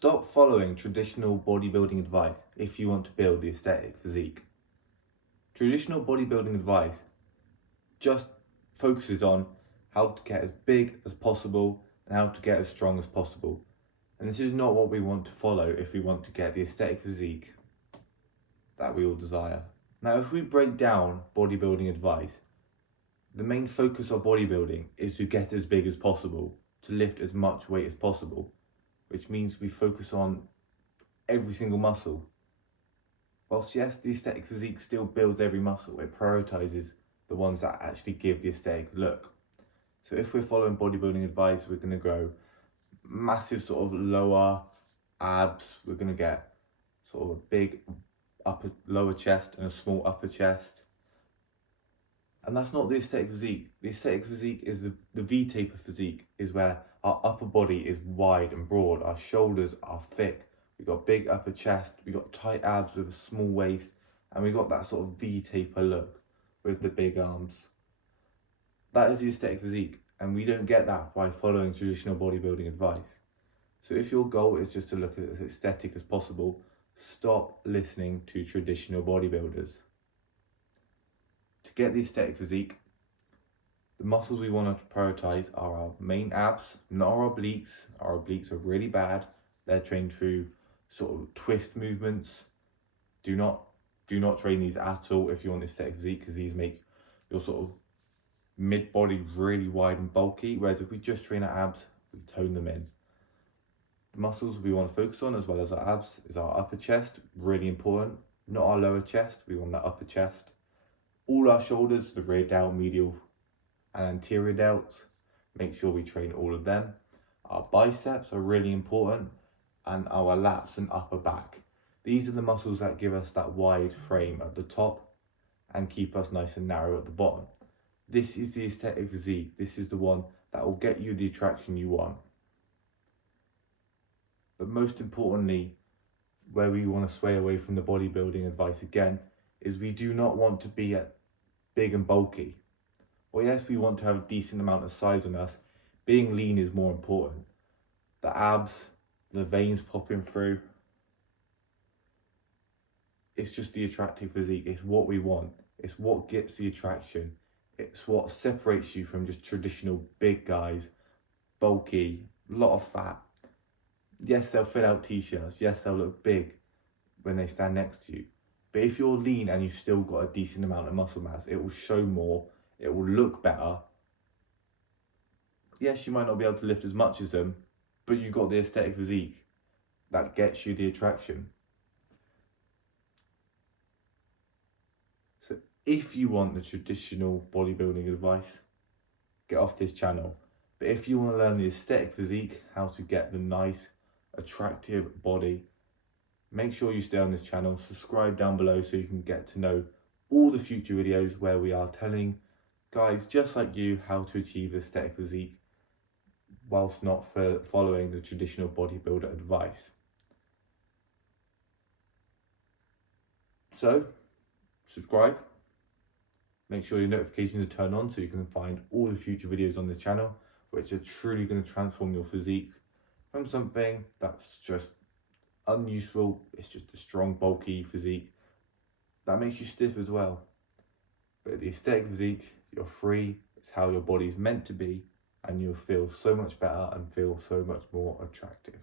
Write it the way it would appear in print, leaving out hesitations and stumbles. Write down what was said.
Stop following traditional bodybuilding advice if you want to build the aesthetic physique. Traditional bodybuilding advice just focuses on how to get as big as possible and how to get as strong as possible. And this is not what we want to follow if we want to get the aesthetic physique that we all desire. Now, if we break down bodybuilding advice, the main focus of bodybuilding is to get as big as possible, to lift as much weight as possible, which means we focus on every single muscle. Whilst yes, the aesthetic physique still builds every muscle, it prioritises the ones that actually give the aesthetic look. So if we're following bodybuilding advice, we're going to grow massive sort of lower abs, we're going to get sort of a big lower chest and a small upper chest. And that's not the aesthetic physique. The aesthetic physique is the V-taper physique, is where our upper body is wide and broad, our shoulders are thick, we've got big upper chest, we've got tight abs with a small waist, and we've got that sort of V-taper look with the big arms. That is the aesthetic physique, and we don't get that by following traditional bodybuilding advice. So if your goal is just to look as aesthetic as possible, stop listening to traditional bodybuilders. To get the aesthetic physique, the muscles we want to prioritise are our main abs, not our obliques. Our obliques are really bad. They're trained through sort of twist movements. Do not train these at all if you want aesthetic physique, because these make your sort of mid-body really wide and bulky, whereas if we just train our abs, we tone them in. The muscles we want to focus on, as well as our abs, is our upper chest, really important. Not our lower chest, we want that upper chest. All our shoulders, the rear delt, medial and anterior delts, make sure we train all of them. Our biceps are really important, and our lats and upper back. These are the muscles that give us that wide frame at the top and keep us nice and narrow at the bottom. This is the aesthetic physique. This is the one that will get you the attraction you want. But most importantly, where we want to sway away from the bodybuilding advice again, is we do not want to be big and bulky. Well, yes, we want to have a decent amount of size on us. Being lean is more important. The abs, the veins popping through, it's just the attractive physique. It's what we want. It's what gets the attraction. It's what separates you from just traditional big guys, bulky, a lot of fat. Yes, they'll fill out t-shirts. Yes, they'll look big when they stand next to you. But if you're lean and you've still got a decent amount of muscle mass, it will show more, it will look better. Yes, you might not be able to lift as much as them, but you've got the aesthetic physique that gets you the attraction. So if you want the traditional bodybuilding advice, get off this channel. But if you want to learn the aesthetic physique, how to get the nice, attractive body, make sure you stay on this channel, subscribe down below so you can get to know all the future videos where we are telling guys just like you how to achieve aesthetic physique whilst not following the traditional bodybuilder advice. So, subscribe, make sure your notifications are turned on so you can find all the future videos on this channel, which are truly going to transform your physique from something that's just unuseful, it's just a strong, bulky physique that makes you stiff as well. But the aesthetic physique, you're free, it's how your body's meant to be, and you'll feel so much better and feel so much more attractive.